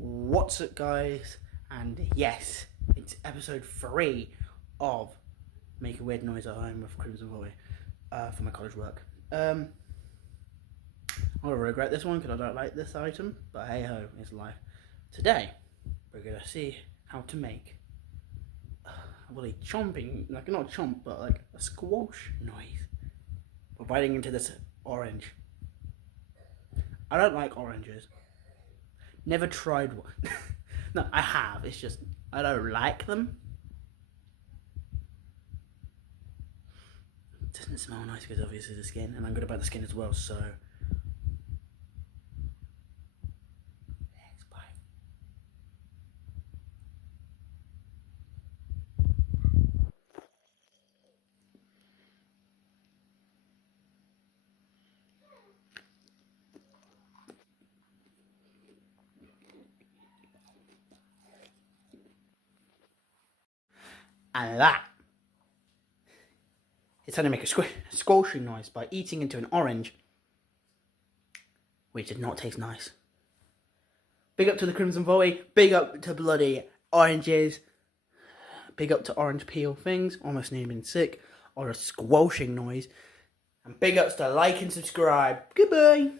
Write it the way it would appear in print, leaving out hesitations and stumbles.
What's up, guys? And yes, it's episode 3 of Make a Weird Noise at Home with Crimson Volley for my college work. I'll regret this one because I don't like this item, but hey ho, it's life. Today, we're gonna see how to make a chomping, like not a chomp, but like a squash noise. We're biting into this orange. I don't like oranges. Never tried one. No, I have. It's just I don't like them. It doesn't smell nice because obviously the skin, and I'm good about the skin as well. So let's bite. And that it's how to make a squashing noise by eating into an orange, which did not taste nice. Big up to the Crimson Volley. Big up to bloody oranges. Big up to orange peel things. Almost naming sick. Or a squashing noise. And big ups to like and subscribe. Goodbye.